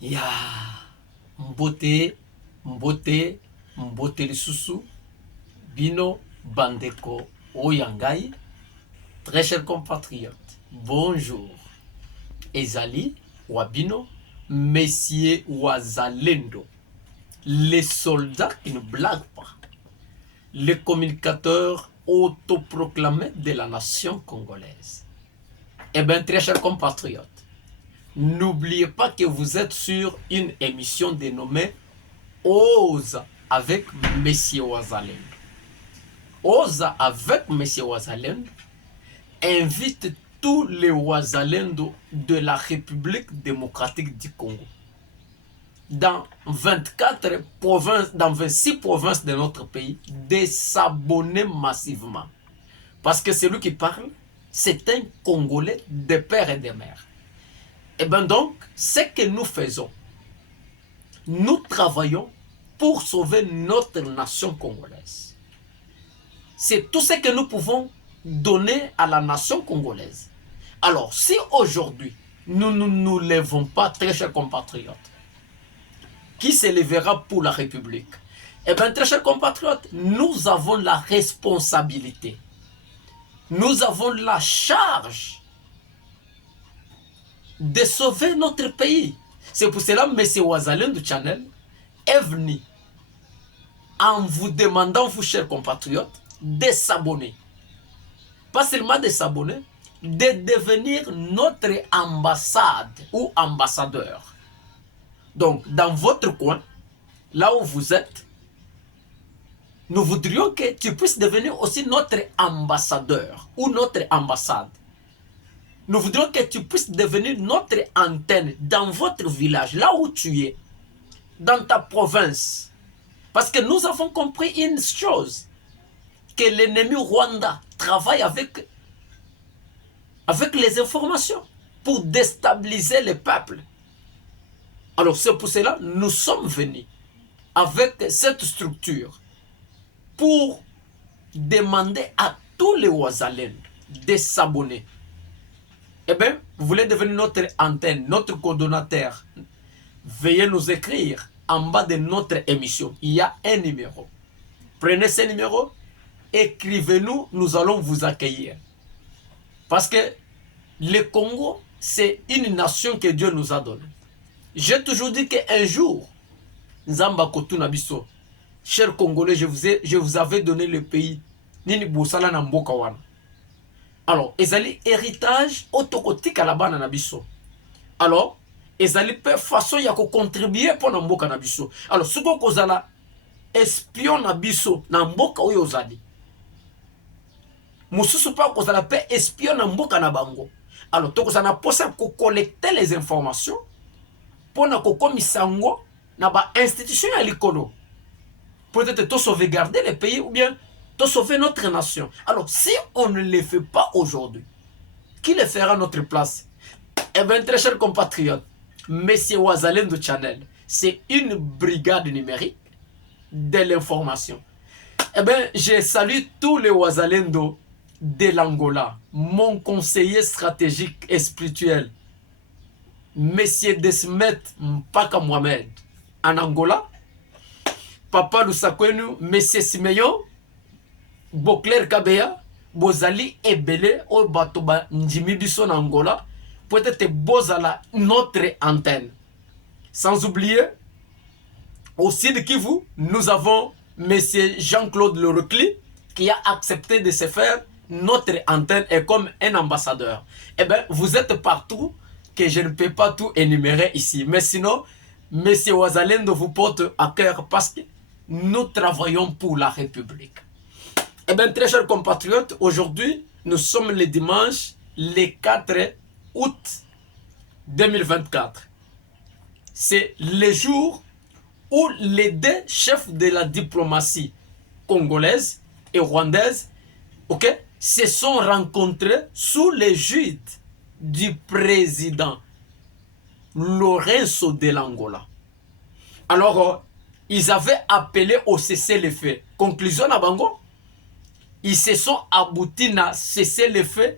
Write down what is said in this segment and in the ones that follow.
Ya mbote mbote mbote lisusu bino bandeko oyangai. Très chers compatriotes, bonjour. Ezali wabino, messieurs wazalendo, les soldats qui ne blaguent pas, les communicateurs autoproclamés de la nation congolaise. Eh bien, très chers compatriotes, n'oubliez pas que vous êtes sur une émission dénommée Ose avec Monsieur Wazalendo. Ose avec Monsieur Wazalendo invite tous les Wazalendo de la République démocratique du Congo dans 24 provinces, dans 26 provinces de notre pays, de s'abonner massivement. Parce que celui qui parle, c'est un Congolais de père et de mère. Et bien donc, ce que nous faisons, nous travaillons pour sauver notre nation congolaise. C'est tout ce que nous pouvons donner à la nation congolaise. Alors, si aujourd'hui, nous ne nous lèvons pas, très chers compatriotes, qui se lèvera pour la République? Eh bien, très chers compatriotes, nous avons la responsabilité, nous avons la charge de sauver notre pays. C'est pour cela que M. Wazalendo Channel est venu en vous demandant, vous chers compatriotes, de s'abonner. Pas seulement de s'abonner, de devenir notre ambassade ou ambassadeur. Donc, dans votre coin, là où vous êtes, nous voudrions que tu puisses devenir aussi notre ambassadeur ou notre ambassade. Nous voudrions que tu puisses devenir notre antenne dans votre village, là où tu es, dans ta province. Parce que nous avons compris une chose, que l'ennemi Rwanda travaille avec les informations pour déstabiliser le peuple. Alors c'est pour cela que nous sommes venus avec cette structure pour demander à tous les Wazalendo de s'abonner. Eh bien, vous voulez devenir notre antenne, notre coordonnateur, veuillez nous écrire en bas de notre émission. Il y a un numéro. Prenez ce numéro, écrivez-nous, nous allons vous accueillir. Parce que le Congo, c'est une nation que Dieu nous a donnée. J'ai toujours dit qu'un jour, Nzamba Kotuna Biso, chers Congolais, je vous avais donné le pays. Nini Bosala na mboka wana. Alors, ezali héritage autocotique à la bana na biso. Alors, ezali pe façon ya ko contribuer pour na mboka na biso. Alors, suko kozala espion na biso na mboka oyo ozali. Mususu pa kozala pe espion na mboka na bango. Alors, tokozana posa ko collecter les informations pour na ko komisango na ba institution ya likolo. Peut-être to sauvegarder le pays ou bien de sauver notre nation. Alors, si on ne le fait pas aujourd'hui, qui le fera à notre place? Eh bien, très chers compatriotes, Monsieur Wazalendo Channel, c'est une brigade numérique de l'information. Eh bien, je salue tous les Wazalendo de l'Angola, mon conseiller stratégique et spirituel, Monsieur Desmet Mpaka Mohamed, en Angola, Papa Lusakwenu, Monsieur Simeyon, Bocler Kabea, Bozali Ebele, o Batoba Njimi Biso na Angola, peut-être Bozala notre antenne. Sans oublier, au Sud Kivu, nous avons Monsieur Jean-Claude Lerecli qui a accepté de se faire notre antenne et comme un ambassadeur. Eh bien, vous êtes partout que je ne peux pas tout énumérer ici. Mais sinon, Monsieur Wazalendo vous porte à cœur parce que nous travaillons pour la République. Eh bien, très chers compatriotes, aujourd'hui, nous sommes le dimanche, le 4 août 2024. C'est le jour où les deux chefs de la diplomatie congolaise et rwandaise, se sont rencontrés sous l'égide du président Lorenzo de l'Angola. Alors, ils avaient appelé au cessez-le-feu. Conclusion à Bango, ils se sont aboutis à cessez-le-feu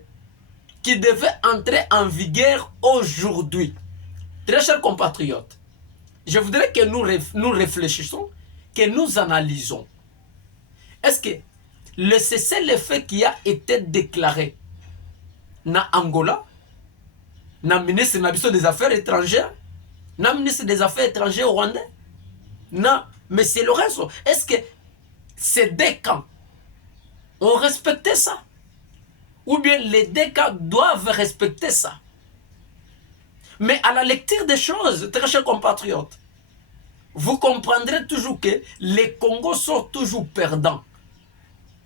qui devait entrer en vigueur aujourd'hui. Très chers compatriotes, je voudrais que nous réfléchissions, que nous analysons. Est-ce que le cessez-le-feu qui a été déclaré na Angola, na ministre des Affaires étrangères, na ministre des Affaires étrangères rwandais, na M. Lorenzo, est-ce que ces deux camps ont respecté ça? Ou bien les deux camps doivent respecter ça? Mais à la lecture des choses, très chers compatriotes, vous comprendrez toujours que les Congos sont toujours perdants.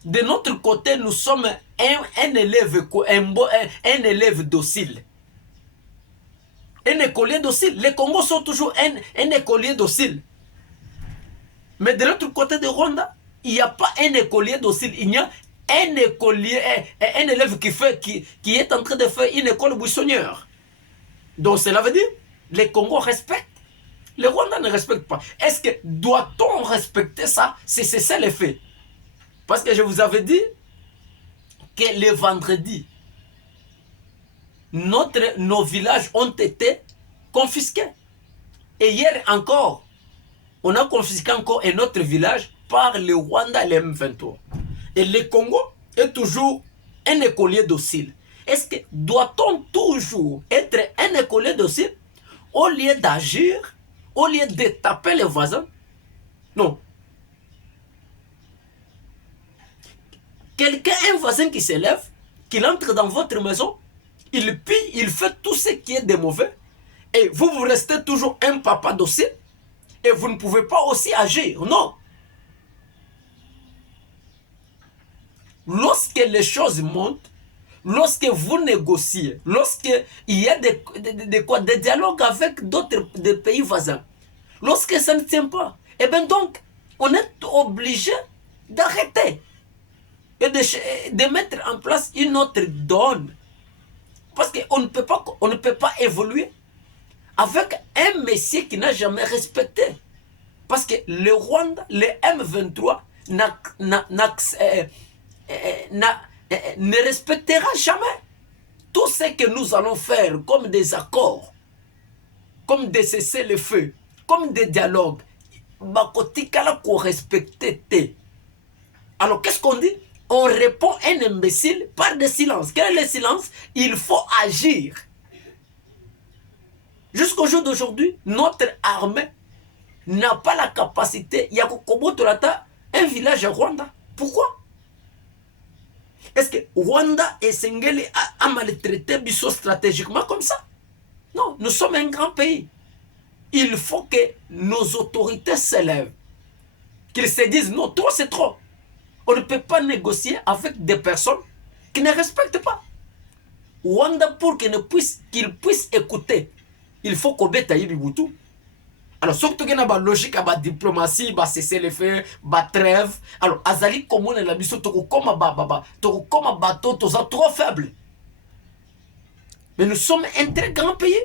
De notre côté, nous sommes un élève docile. Un écolier docile. Les Congos sont toujours un écolier docile. Mais de l'autre côté de Rwanda, il n'y a pas un écolier docile. Il y a un écolier, un élève qui est en train de faire une école buissonnière. Donc cela veut dire, les Congos respectent. Les Rwandais ne respectent pas. Est-ce que doit-on respecter ça? C'est ça le fait. Parce que je vous avais dit que le vendredi, nos villages ont été confisqués. Et hier encore, on a confisqué encore un autre village par le Rwanda et le M23. Et le Congo est toujours un écolier docile. Est-ce que doit-on toujours être un écolier docile au lieu d'agir, au lieu de taper les voisins? Non. Quelqu'un, un voisin qui s'élève, qu'il entre dans votre maison, il pille, il fait tout ce qui est de mauvais, et vous restez toujours un papa docile, et vous ne pouvez pas aussi agir. Non. Lorsque les choses montent, lorsque vous négociez, lorsqu'il y a des dialogues avec d'autres pays voisins, lorsque ça ne tient pas, et bien donc, on est obligé d'arrêter et de mettre en place une autre donne. Parce qu'on ne peut pas évoluer avec un monsieur qui n'a jamais respecté. Parce que le Rwanda, le M23, ne respectera jamais tout ce que nous allons faire comme des accords, comme des cessez-le-feu, comme des dialogues. Alors qu'est-ce qu'on dit? On répond un imbécile par des silences. Quel est le silence? Il faut agir. Jusqu'au jour d'aujourd'hui, notre armée n'a pas la capacité. Il y a un village à Rwanda. Pourquoi? Est-ce que Rwanda et Sengeli a maltraité Bissau stratégiquement comme ça? Non, nous sommes un grand pays. Il faut que nos autorités s'élèvent. Qu'ils se disent non, trop c'est trop. On ne peut pas négocier avec des personnes qui ne respectent pas. Rwanda, pour qu'il puisse écouter, il faut qu'on mette Mobutu. Alors, surtout qu'il y a une logique, une diplomatie, un cessez-le-feu, une trêve. Alors, Azali, comme on est là, nous sommes comme un bateau, trop faible. Mais nous sommes un très grand pays.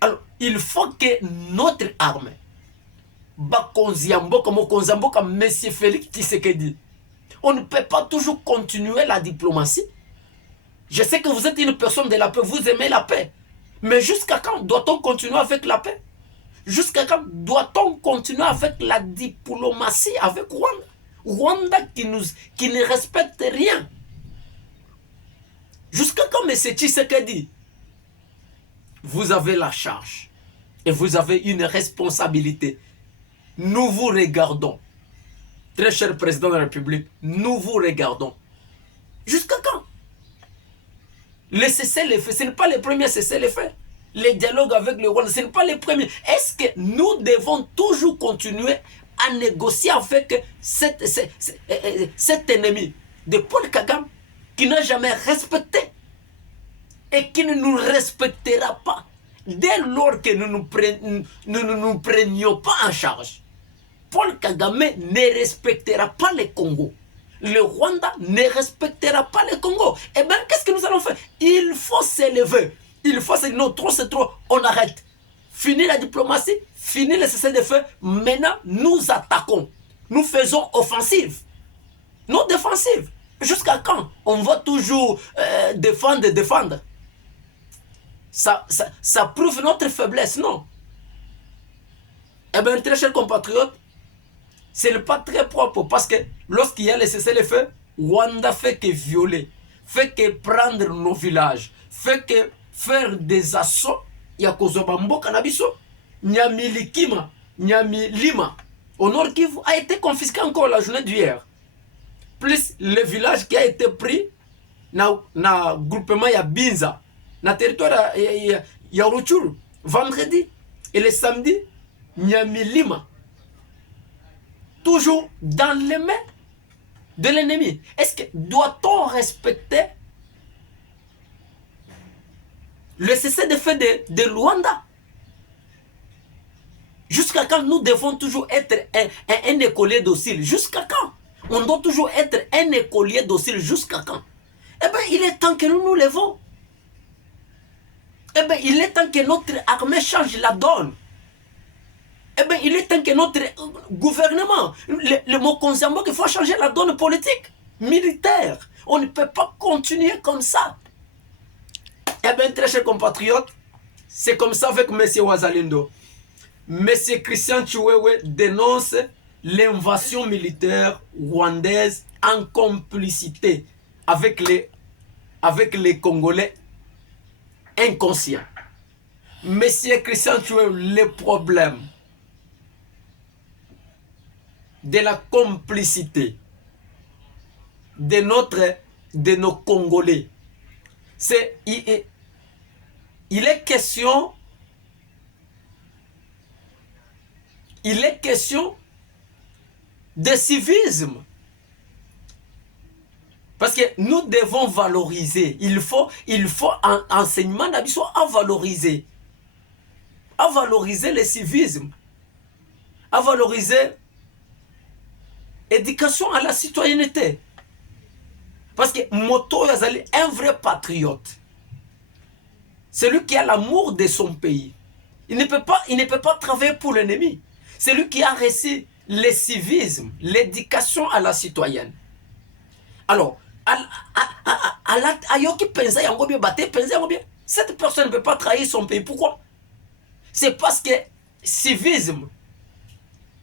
Alors, il faut que notre armée, comme M. Félix Tshisekedi, on ne peut pas toujours continuer la diplomatie. Je sais que vous êtes une personne de la paix, vous aimez la paix. Mais jusqu'à quand doit-on continuer avec la paix? Jusqu'à quand doit-on continuer avec la diplomatie avec Rwanda? Rwanda qui ne respecte rien. Jusqu'à quand M. Tshisekedi? Vous avez la charge et vous avez une responsabilité. Nous vous regardons. Très cher président de la République, nous vous regardons. Jusqu'à quand? Le cessez-le-feu, ce n'est pas les premiers cessez-le-feu. Les dialogues avec le Rwanda, ce n'est pas les premiers. Est-ce que nous devons toujours continuer à négocier avec cet ennemi de Paul Kagame qui n'a jamais respecté et qui ne nous respectera pas dès lors que nous ne nous prenions pas en charge? Paul Kagame ne respectera pas le Congo. Le Rwanda ne respectera pas le Congo. Eh bien, qu'est-ce que nous allons faire? Il faut s'élever. Il faut se dire non, trop c'est trop, on arrête. Fini la diplomatie, fini le cessez-le-feu. Maintenant, nous attaquons. Nous faisons offensive. Non défensive. Jusqu'à quand on va toujours défendre? Ça prouve notre faiblesse, non? Eh bien, très chers compatriotes, ce n'est pas très propre parce que lorsqu'il y a les cessez-le-feu, Rwanda fait que violer, fait que prendre nos villages, fait que faire des assauts. Il y a Kozobambo Kanabiso, Nyamilikima, Nyamilima, au nord Kivu, a été confisqué encore la journée d'hier. Plus le village qui a été pris na groupement ya Binza, na territoire ya Ruchuru, vendredi et le samedi, Nyamilima. Toujours dans les mains de l'ennemi. Est-ce que doit-on respecter le cessez-le-feu de Luanda? Jusqu'à quand nous devons toujours être un écolier docile? Jusqu'à quand? On doit toujours être un écolier docile. Jusqu'à quand? Eh bien, il est temps que nous nous levons. Eh bien, il est temps que notre armée change la donne. Eh bien, il est temps que notre gouvernement, le mot concernant qu'il faut changer la donne politique, militaire. On ne peut pas continuer comme ça. Eh bien, très chers compatriotes, c'est comme ça avec M. Wazalendo. M. Christian Chiwewe dénonce l'invasion militaire rwandaise en complicité avec les Congolais inconscients. M. Christian Chiwewe, le problème de la complicité de nos Congolais, c'est il est question de civisme. Parce que nous devons valoriser. Il faut un enseignement d'habitude à valoriser. À valoriser le civisme. À valoriser l'éducation à la citoyenneté. Parce que Moto Yazali, un vrai patriote, celui qui a l'amour de son pays, il ne peut pas travailler pour l'ennemi. Celui qui a reçu le civisme, l'éducation à la citoyenne. Alors, cette personne ne peut pas trahir son pays. Pourquoi? C'est parce que civisme,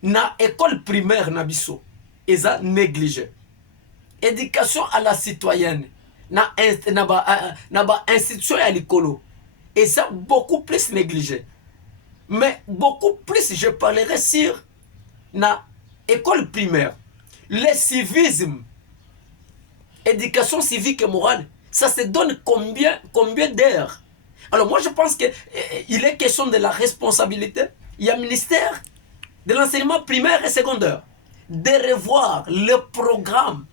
na école primaire nabiso, ils ont négligé. Éducation à la citoyenne, na institution à l'écolo, et ça beaucoup plus négligé. Mais beaucoup plus, je parlerai sur la école primaire. Le civisme, éducation civique et morale, ça se donne combien d'heures? Alors moi je pense qu'il est question de la responsabilité. Il y a un ministère de l'enseignement primaire et secondaire de revoir le programme.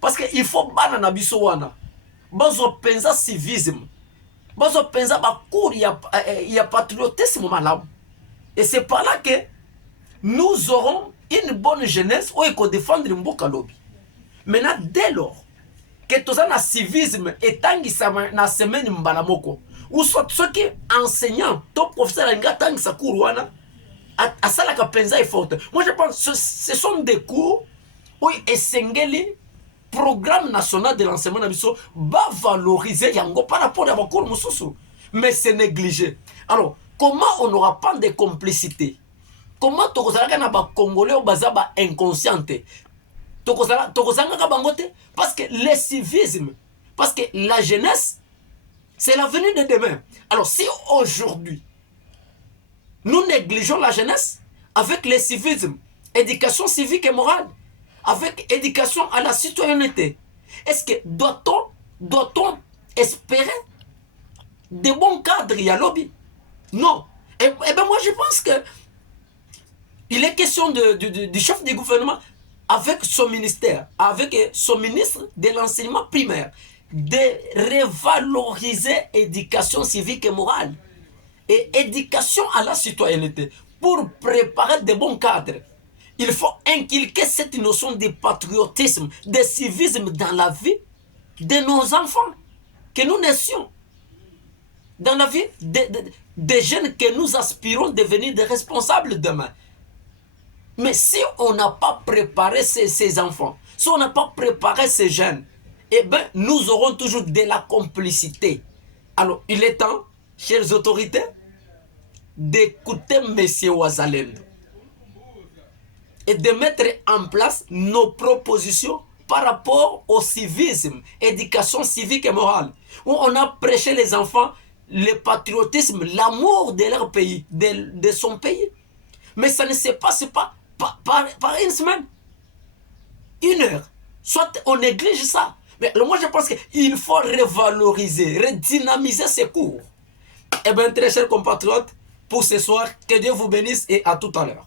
Parce qu'il faut banana bisowana. Bazo penza civisme. Bazo penza bakour ya patriotisme malam. Et c'est par là que nous aurons une bonne jeunesse où il faut défendre Mboka Lobi. Maintenant, dès lors que tout ça na civisme et tangisa na semaine mbalamoko, ou soit ceux qui enseignants, top professeur nga tangisa courwana, à ça la penza est forte. Moi je pense que ce sont des cours où Esengeli, programme national de l'enseignement nabiso, va valoriser yango par rapport à cours mususu. Mais c'est négligé. Alors, comment on n'aura pas de complicité? Comment tokozalaka na ba Congolais au bazaba inconsciente? Tokozanga bangote parce que le civisme, parce que la jeunesse, c'est l'avenir de demain. Alors si aujourd'hui, nous négligeons la jeunesse avec le civisme, éducation civique et morale, avec éducation à la citoyenneté, est-ce que doit-on espérer de bons cadres à lobby? Non. Et bien moi je pense que il est question du chef du gouvernement avec son ministère, avec son ministre de l'enseignement primaire, de revaloriser éducation civique et morale et éducation à la citoyenneté pour préparer de bons cadres. Il faut inculquer cette notion de patriotisme, de civisme dans la vie de nos enfants, que nous naissions, dans la vie des jeunes que nous aspirons à devenir des responsables demain. Mais si on n'a pas préparé ces enfants, si on n'a pas préparé ces jeunes, eh bien, nous aurons toujours de la complicité. Alors, il est temps, chères autorités, d'écouter M. Wazalendo. et de mettre en place nos propositions par rapport au civisme, éducation civique et morale, où on a prêché les enfants le patriotisme, l'amour de leur pays, de son pays. Mais ça ne se passe pas par une semaine, une heure. Soit on néglige ça. Mais moi, je pense qu'il faut revaloriser, redynamiser ces cours. Eh bien, très chers compatriotes, pour ce soir, que Dieu vous bénisse et à tout à l'heure.